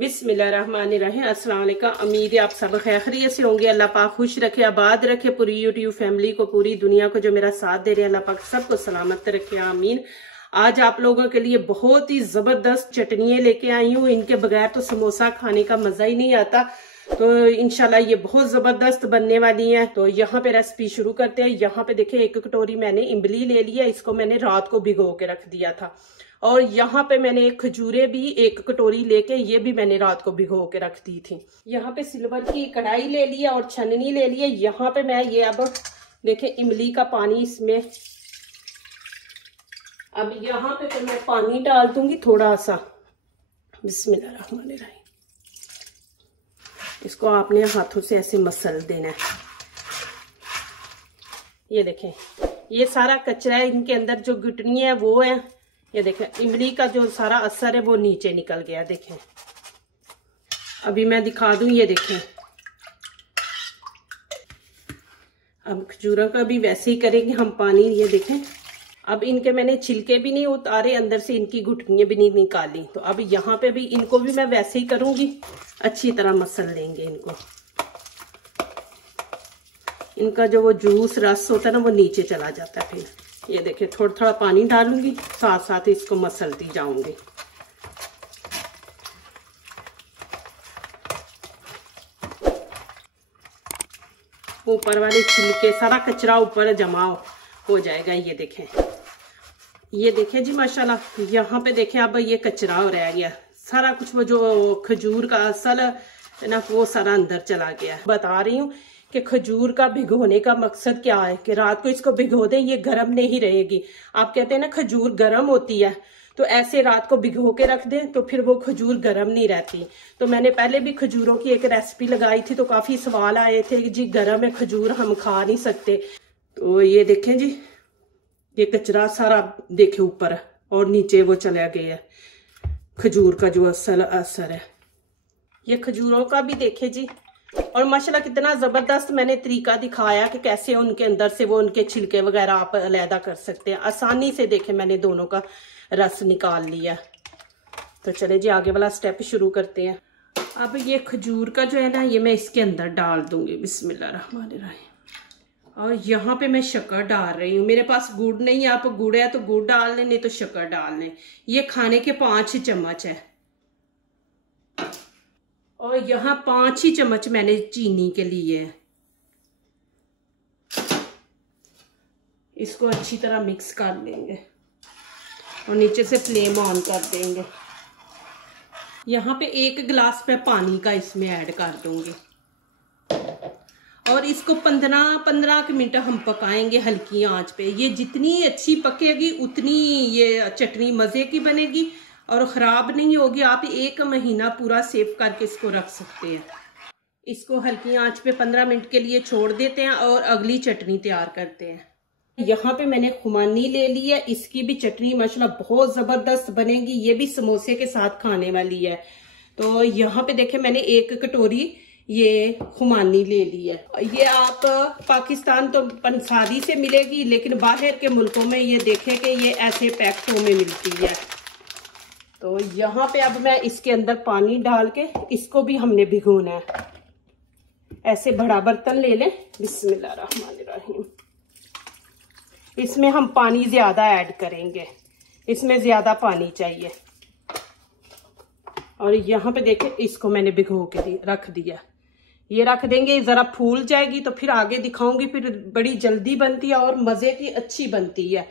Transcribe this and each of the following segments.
बिस्मिल्लाहिर्रहमानिर्रहीम। अस्सलाम वालेकुम। उम्मीद है आप सब खैरियत से होंगे। अल्लाह पाक खुश रखे, आबाद रखे पूरी यूट्यूब फैमिली को, पूरी दुनिया को जो मेरा साथ दे रहे हैं, अल्लाह पाक सबको सलामत रखे, आमीन। आज आप लोगों के लिए बहुत ही जबरदस्त चटनियाँ लेके आई हूँ। इनके बगैर तो समोसा खाने का मजा ही नहीं आता। तो इंशाल्लाह ये बहुत जबरदस्त बनने वाली है। तो यहाँ पे रेसिपी शुरू करते हैं। यहाँ पे देखिए 1 कटोरी मैंने इमली ले लिया, इसको मैंने रात को भिगो के रख दिया था। और यहाँ पे मैंने खजूरे भी 1 कटोरी लेके ये भी मैंने रात को भिगो के रख दी थी। यहाँ पे सिल्वर की कढ़ाई ले लिया और छन्नी ले लिया। यहाँ पे मैं ये अब देखिए इमली का पानी इसमें, अब यहाँ पे तो मैं पानी डाल दूंगी थोड़ा सा। बिस्मिल्लाहिर्रहमानिर्रहीम। इसको आपने हाथों से ऐसे मसल देना है। ये देखें, ये सारा कचरा है इनके अंदर, जो गुटनी है वो है। ये देखें इमली का जो सारा असर है वो नीचे निकल गया। देखें अभी मैं दिखा दूं, ये देखें। अब खजूरों का भी वैसे ही करेंगे हम पानी। ये देखें अब इनके मैंने छिलके भी नहीं उतारे, अंदर से इनकी गुठलियां भी नहीं निकाली। तो अब यहाँ पे भी इनको भी मैं वैसे ही करूंगी, अच्छी तरह मसल लेंगे इनको। इनका जो वो जूस रस होता है ना वो नीचे चला जाता है। फिर ये देखिए थोड़ा थोड़ा पानी डालूंगी, साथ साथ इसको मसलती जाऊंगी। ऊपर वाले छिलके सारा कचरा ऊपर जमा हो जाएगा। ये देखें जी माशाल्लाह। यहाँ पे देखें अब ये कचरा हो रह गया सारा कुछ, वो जो खजूर का असल है ना वो सारा अंदर चला गया। बता रही हूँ कि खजूर का भिगोने का मकसद क्या है कि रात को इसको भिगो दें, ये गर्म नहीं रहेगी। आप कहते हैं ना खजूर गर्म होती है, तो ऐसे रात को भिगो के रख दें तो फिर वो खजूर गर्म नहीं रहती। तो मैंने पहले भी खजूरों की एक रेसिपी लगाई थी, तो काफी सवाल आए थे कि जी गर्म है खजूर, हम खा नहीं सकते। तो ये देखें जी, ये कचरा सारा देखे ऊपर और नीचे वो चला गया खजूर का जो असल असर है। ये खजूरों का भी देखे जी, और माशाल्लाह कितना जबरदस्त मैंने तरीका दिखाया कि कैसे उनके अंदर से वो उनके छिलके वगैरह आप अलहदा कर सकते हैं आसानी से। देखे मैंने दोनों का रस निकाल लिया। तो चले जी आगे वाला स्टेप शुरू करते हैं। अब ये खजूर का जो है ना ये मैं इसके अंदर डाल दूंगी। बिस्मिल्लाहिर्रहमानिर्रहीम। और यहाँ पे मैं शक्कर डाल रही हूँ। मेरे पास गुड़ नहीं है, आप गुड़ है तो गुड़ डाल लें, नहीं तो शक्कर डाल लें। ये खाने के 5 चम्मच है। और यहाँ 5 ही चम्मच मैंने चीनी के लिए है। इसको अच्छी तरह मिक्स कर लेंगे और नीचे से फ्लेम ऑन कर देंगे। यहाँ पे 1 गिलास में पानी का इसमें ऐड कर दूंगी और इसको 15 मिनट हम पकाएंगे हल्की आंच पे। ये जितनी अच्छी पकेगी उतनी ये चटनी मजे की बनेगी और ख़राब नहीं होगी। आप 1 महीना पूरा सेव करके इसको रख सकते हैं। इसको हल्की आंच पे 15 मिनट के लिए छोड़ देते हैं और अगली चटनी तैयार करते हैं। यहाँ पे मैंने खुमानी ले ली है, इसकी भी चटनी माशाल्लाह बहुत ज़बरदस्त बनेगी। ये भी समोसे के साथ खाने वाली है। तो यहाँ पे देखे मैंने 1 कटोरी ये खुमानी ले ली है। ये आप पाकिस्तान तो पंसारी से मिलेगी, लेकिन बाहर के मुल्कों में ये देखें कि ये ऐसे पैकेटों में मिलती है। तो यहाँ पे अब मैं इसके अंदर पानी डाल के इसको भी हमने भिगोना है। ऐसे बड़ा बर्तन ले लें। बिस्मिल्लाहिर्रहमानिर्रहीम। इसमें हम पानी ज्यादा ऐड करेंगे, इसमें ज्यादा पानी चाहिए। और यहाँ पे देखें इसको मैंने भिगो के रख दिया। ये रख देंगे, जरा फूल जाएगी तो फिर आगे दिखाऊंगी। फिर बड़ी जल्दी बनती है और मजे की अच्छी बनती है।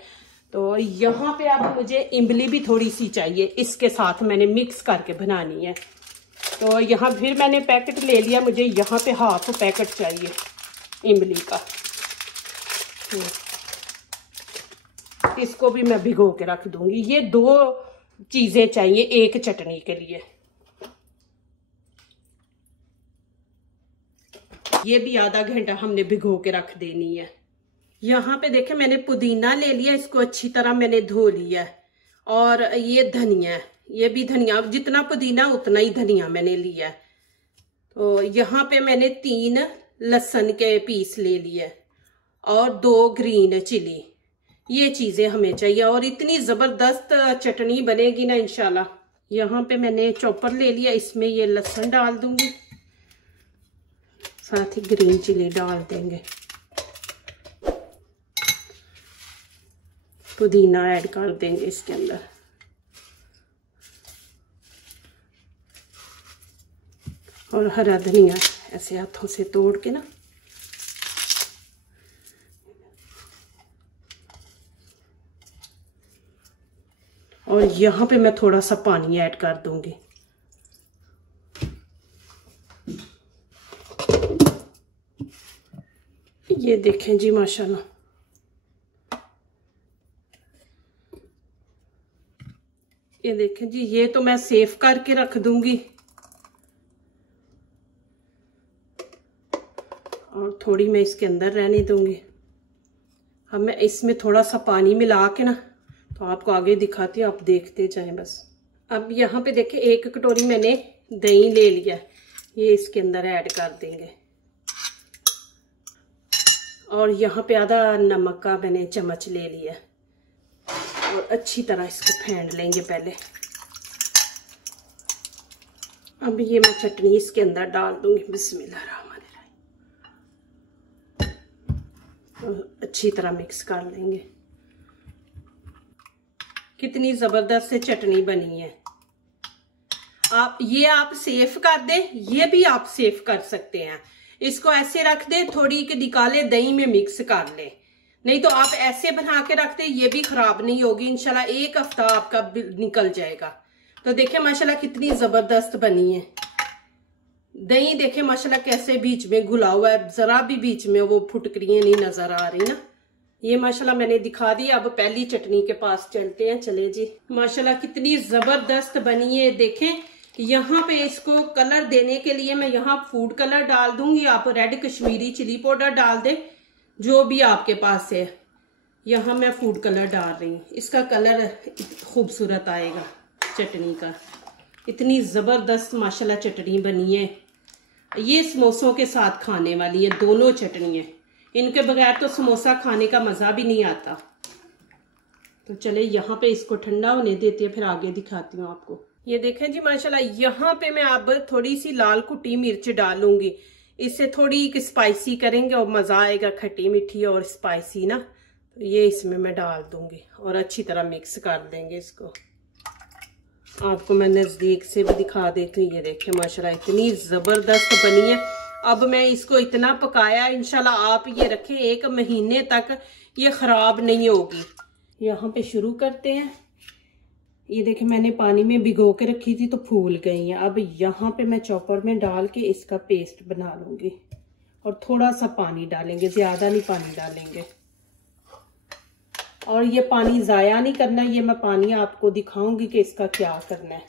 तो यहाँ पे अब मुझे इमली भी थोड़ी सी चाहिए, इसके साथ मैंने मिक्स करके बनानी है। तो यहाँ फिर मैंने पैकेट ले लिया, मुझे यहाँ पे हाफ पैकेट चाहिए इमली का। इसको भी मैं भिगो के रख दूंगी। ये 2 चीजें चाहिए 1 चटनी के लिए। ये भी आधा घंटा हमने भिगो के रख देनी है। यहाँ पे देखें मैंने पुदीना ले लिया, इसको अच्छी तरह मैंने धो लिया। और ये धनिया, ये भी धनिया, जितना पुदीना उतना ही धनिया मैंने लिया। तो यहाँ पे मैंने 3 लहसुन के पीस ले लिए और 2 ग्रीन चिली। ये चीजें हमें चाहिए और इतनी जबरदस्त चटनी बनेगी ना इंशाल्लाह। यहाँ पे मैंने चॉपर ले लिया, इसमें ये लहसुन डाल दूंगी, साथ ही ग्रीन चिली डाल देंगे, पुदीना ऐड कर देंगे इसके अंदर, और हरा धनिया ऐसे हाथों से तोड़ के ना, और यहाँ पे मैं थोड़ा सा पानी ऐड कर दूंगी। ये देखें जी माशाल्लाह, ये देखें जी, ये तो मैं सेव करके रख दूंगी, और थोड़ी मैं इसके अंदर रहने दूंगी। अब मैं इसमें थोड़ा सा पानी मिला के ना, तो आपको आगे दिखाती हूँ, आप देखते जाएं बस। अब यहाँ पे देखिए 1 कटोरी मैंने दही ले लिया, ये इसके अंदर ऐड कर देंगे, और यहाँ पे आधा नमक का मैंने चम्मच ले लिया, और अच्छी तरह इसको फेंट लेंगे पहले। अब ये मैं चटनी इसके अंदर डाल दूंगी, बिस्मिल्लाहिर्रहमानिर्रहीम, अच्छी तरह मिक्स कर लेंगे। कितनी जबरदस्त से चटनी बनी है। आप सेव कर दे, ये भी आप सेव कर सकते हैं। इसको ऐसे रख दे, थोड़ी के निकाले दही में मिक्स कर ले, नहीं तो आप ऐसे बना के रख दे, ये भी खराब नहीं होगी इंशाल्लाह, 1 हफ्ता आपका निकल जाएगा। तो देखिए माशाल्लाह कितनी जबरदस्त बनी है। दही देखे माशाल्लाह कैसे बीच में घुला हुआ है, जरा भी बीच में वो फुटकरियां नहीं नजर आ रही ना। ये माशाल्लाह मैंने दिखा दी। अब पहली चटनी के पास चलते हैं। चले जी, माशाल्लाह कितनी जबरदस्त बनी है। देखें यहाँ पे इसको कलर देने के लिए मैं यहाँ फूड कलर डाल दूंगी, आप रेड कश्मीरी चिली पाउडर डाल दें, जो भी आपके पास है। यहाँ मैं फूड कलर डाल रही हूँ, इसका कलर खूबसूरत आएगा चटनी का। इतनी जबरदस्त माशाल्लाह चटनी बनी है। ये समोसों के साथ खाने वाली है दोनों चटनियाँ, इनके बगैर तो समोसा खाने का मजा भी नहीं आता। तो चले यहाँ पे इसको ठंडा होने देते हैं, फिर आगे दिखाती हूँ आपको। ये देखें जी माशाल्लाह, यहाँ पे मैं अब थोड़ी सी लाल कुटी मिर्च डालूंगी, इससे थोड़ी स्पाइसी करेंगे और मजा आएगा, खट्टी मीठी और स्पाइसी ना। तो ये इसमें मैं डाल दूंगी और अच्छी तरह मिक्स कर देंगे इसको। आपको मैं नजदीक से भी दिखा देती हूँ। ये देखें माशाल्लाह इतनी जबरदस्त बनी है। अब मैं इसको इतना पकाया, इंशाल्लाह आप ये रखें 1 महीने तक ये खराब नहीं होगी। यहाँ पे शुरू करते हैं। ये देखें मैंने पानी में भिगो के रखी थी तो फूल गई है। अब यहाँ पे मैं चॉपर में डाल के इसका पेस्ट बना लूंगी और थोड़ा सा पानी डालेंगे, ज्यादा नहीं पानी डालेंगे। और ये पानी जाया नहीं करना, ये मैं पानी आपको दिखाऊंगी कि इसका क्या करना है।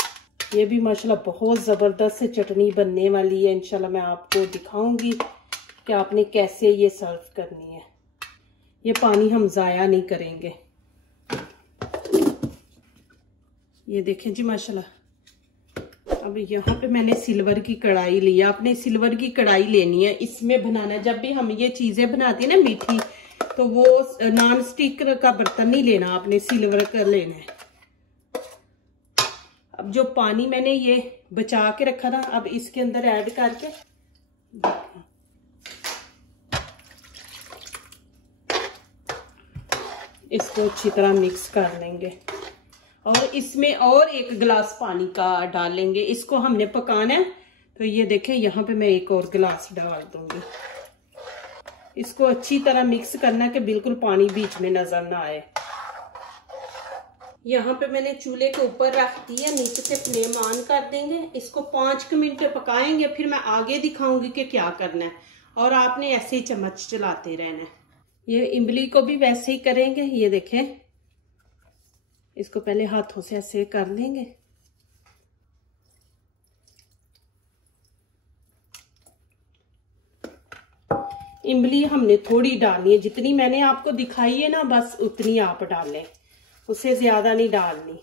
ये भी माशाल्लाह बहुत जबरदस्त से चटनी बनने वाली है। इंशाल्लाह मैं आपको दिखाऊंगी कि आपने कैसे ये सर्व करनी है। ये पानी हम जाया नहीं करेंगे। ये देखें जी माशाल्लाह। अब यहाँ पे मैंने सिल्वर की कढ़ाई ली है। आपने सिल्वर की कढ़ाई लेनी है, इसमें बनाना है। जब भी हम ये चीजें बनाते हैं ना मीठी, तो वो नॉन स्टिक का बर्तन नहीं लेना, आपने सिल्वर का लेना है। अब जो पानी मैंने ये बचा के रखा था, अब इसके अंदर ऐड करके इसको अच्छी तरह मिक्स कर लेंगे और इसमें और 1 गिलास पानी का डालेंगे। इसको हमने पकाना है। तो ये देखें यहाँ पे मैं 1 और गिलास डाल दूंगी। इसको अच्छी तरह मिक्स करना कि बिल्कुल पानी बीच में नजर ना आए। यहाँ पे मैंने चूल्हे के ऊपर रख दिया, नीचे से फ्लेम ऑन कर देंगे। इसको 5 मिनट पकाएंगे, फिर मैं आगे दिखाऊंगी कि क्या करना है। और आपने ऐसे ही चम्मच चलाते रहना है। ये इमली को भी वैसे ही करेंगे। ये देखें, इसको पहले हाथों से ऐसे कर लेंगे। इमली हमने थोड़ी डालनी है, जितनी मैंने आपको दिखाई है ना, बस उतनी आप डालें, उससे ज्यादा नहीं डालनी।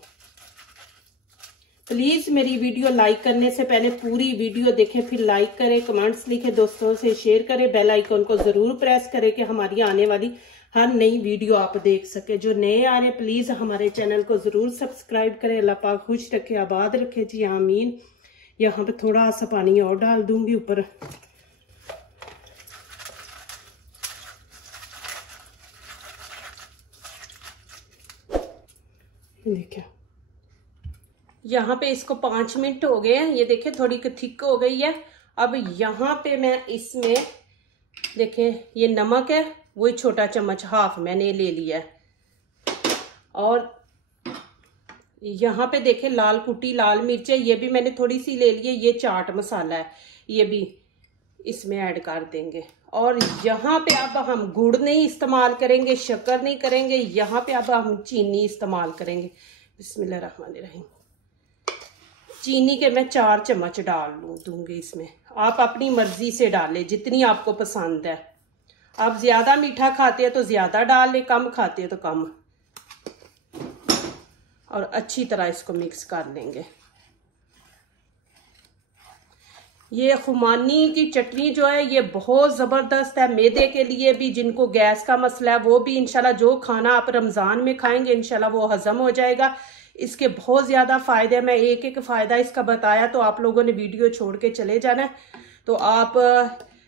प्लीज मेरी वीडियो लाइक करने से पहले पूरी वीडियो देखें, फिर लाइक करें, कमेंट्स लिखें, दोस्तों से शेयर करें, बेल आइकन को जरूर प्रेस करें कि हमारी आने वाली हर नई वीडियो आप देख सके। जो नए आ रहे प्लीज हमारे चैनल को जरूर सब्सक्राइब करें। अल्लाह पाक खुश रखे, आबाद रखे जी, आमीन। यहाँ पे थोड़ा सा पानी और डाल दूंगी ऊपर। देखिए यहाँ पे इसको 5 मिनट हो गए हैं। ये देखिए थोड़ी थिक हो गई है। अब यहाँ पे मैं इसमें देखिए ये नमक है, वही छोटा चम्मच हाफ मैंने ले लिया है। और यहाँ पे देखे लाल कुटी लाल मिर्च है, ये भी मैंने थोड़ी सी ले ली है। ये चाट मसाला है, ये भी इसमें ऐड कर देंगे। और यहाँ पे अब हम गुड़ नहीं इस्तेमाल करेंगे, शक्कर नहीं करेंगे, यहाँ पे अब हम चीनी इस्तेमाल करेंगे। बिस्मिल्लाहिर्रहमानिर्रहीम। चीनी के मैं 4 चम्मच डाल दूंगी इसमें। आप अपनी मर्जी से डालें जितनी आपको पसंद है। आप ज्यादा मीठा खाते हैं तो ज्यादा डाल लें, कम खाते हैं तो कम। और अच्छी तरह इसको मिक्स कर लेंगे। ये खुमानी की चटनी जो है ये बहुत ज़बरदस्त है मैदे के लिए भी। जिनको गैस का मसला है वो भी इंशाल्लाह जो खाना आप रमज़ान में खाएंगे इंशाल्लाह वो हजम हो जाएगा। इसके बहुत ज़्यादा फ़ायदे हैं। मैं एक एक फ़ायदा इसका बताया तो आप लोगों ने वीडियो छोड़ के चले जाना है। तो आप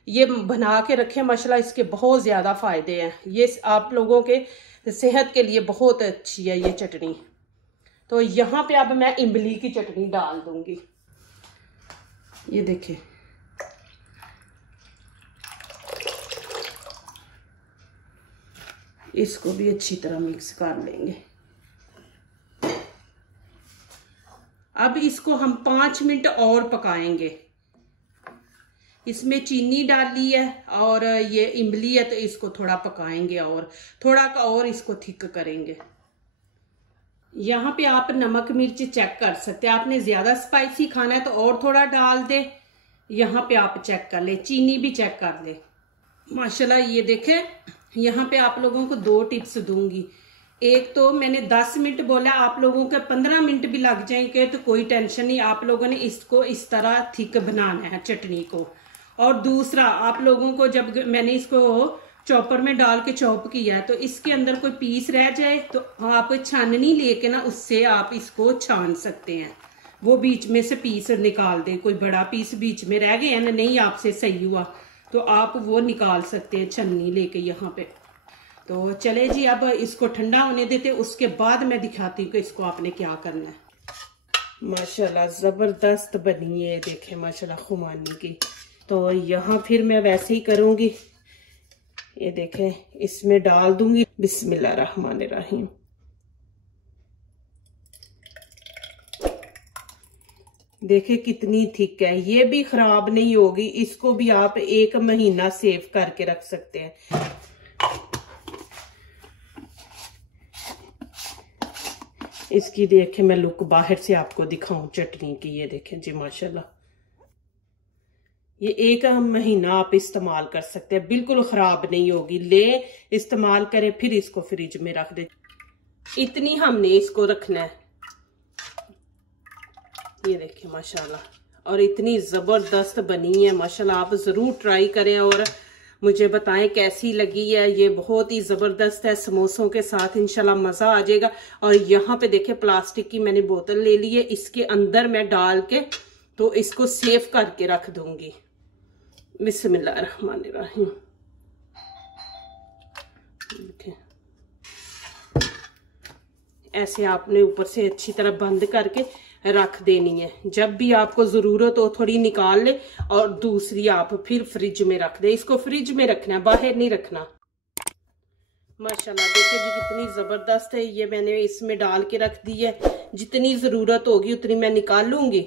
ये बना के रखें, माशाल्लाह इसके बहुत ज़्यादा फ़ायदे हैं। ये आप लोगों के सेहत के लिए बहुत अच्छी है ये चटनी। तो यहाँ पे अब मैं इमली की चटनी डाल दूंगी। ये देखिए इसको भी अच्छी तरह मिक्स कर लेंगे। अब इसको हम 5 मिनट और पकाएंगे। इसमें चीनी डाली है और ये इमली है तो इसको थोड़ा पकाएंगे और थोड़ा और इसको थिक करेंगे। यहाँ पे आप नमक मिर्च चेक कर सकते हैं। आपने ज्यादा स्पाइसी खाना है तो और थोड़ा डाल दे। यहाँ पे आप चेक कर ले, चीनी भी चेक कर ले। माशाल्लाह ये देखे, यहाँ पे आप लोगों को 2 टिप्स दूंगी। एक तो मैंने 10 मिनट बोला, आप लोगों के 15 मिनट भी लग जाएंगे तो कोई टेंशन नहीं। आप लोगों ने इसको इस तरह थिक बनाना है चटनी को। और दूसरा आप लोगों को जब मैंने इसको चॉपर में डाल के चॉप किया है तो इसके अंदर कोई पीस रह जाए तो आप छाननी लेके ना उससे आप इसको छान सकते हैं। वो बीच में से पीस निकाल दे। कोई बड़ा पीस बीच में रह गया ना, नहीं आपसे सही हुआ तो आप वो निकाल सकते हैं छन्नी लेके यहाँ पे। तो चले जी अब इसको ठंडा होने देते, उसके बाद मैं दिखाती हूँ कि इसको आपने क्या करना है। माशाल्लाह जबरदस्त बनी है, देखे माशाल्लाह खुमानी की। तो यहाँ फिर मैं वैसे ही करूंगी। ये देखें इसमें डाल दूंगी बिस्मिल्लाहिर्रहमानिर्रहीम। देखे कितनी थिक है, ये भी खराब नहीं होगी। इसको भी आप 1 महीना सेव करके रख सकते हैं। इसकी देखे मैं लुक बाहर से आपको दिखाऊं चटनी की। ये देखें जी माशाल्लाह, ये 1 महीना आप इस्तेमाल कर सकते हैं, बिल्कुल खराब नहीं होगी। ले इस्तेमाल करें फिर इसको फ्रिज में रख दे। इतनी हमने इसको रखना है। ये देखिए माशाल्लाह, और इतनी जबरदस्त बनी है माशाल्लाह। आप जरूर ट्राई करें और मुझे बताएं कैसी लगी है। ये बहुत ही जबरदस्त है, समोसों के साथ इंशाल्लाह मजा आ जाएगा। और यहाँ पे देखे प्लास्टिक की मैंने बोतल ले ली है, इसके अंदर मैं डाल के तो इसको सेव करके रख दूंगी। बिस्मिल्लाहिर्रहमानिर्रहीम। ऐसे आपने ऊपर से अच्छी तरह बंद करके रख देनी है। जब भी आपको जरूरत हो थोड़ी निकाल ले और दूसरी आप फिर फ्रिज में रख दे। इसको फ्रिज में रखना है, बाहर नहीं रखना। माशाल्लाह देखिए जी कितनी जबरदस्त है। ये मैंने इसमें डाल के रख दी है। जितनी जरूरत होगी उतनी मैं निकाल लूंगी,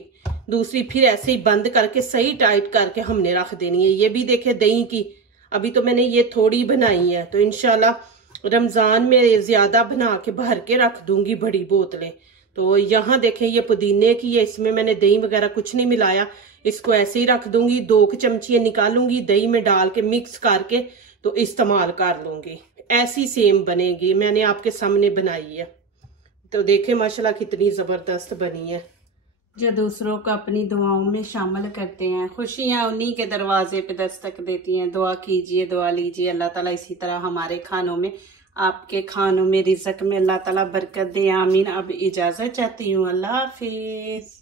दूसरी फिर ऐसे ही बंद करके सही टाइट करके हमने रख देनी है। ये भी देखे दही की, अभी तो मैंने ये थोड़ी बनाई है, तो इंशाल्लाह रमजान में ज्यादा बना के भर के रख दूंगी बड़ी बोतलें। तो यहाँ देखें ये पुदीने की है, इसमें मैंने दही वगैरह कुछ नहीं मिलाया। इसको ऐसे ही रख दूंगी। 2 चमची निकालूंगी, दही में डाल के मिक्स करके तो इस्तेमाल कर लूंगी। ऐसी सेम बनेगी, मैंने आपके सामने बनाई है। तो देखें माशाल्लाह कितनी जबरदस्त बनी है। जो दूसरों को अपनी दुआओं में शामिल करते हैं, खुशियां उन्हीं के दरवाजे पे दस्तक देती हैं। दुआ कीजिए, दुआ लीजिए, अल्लाह ताला इसी तरह हमारे खानों में, आपके खानों में, रिज़्क में अल्लाह ताला बरकत दे। आमीन। अब इजाज़त चाहती हूँ। अल्लाह हाफिज।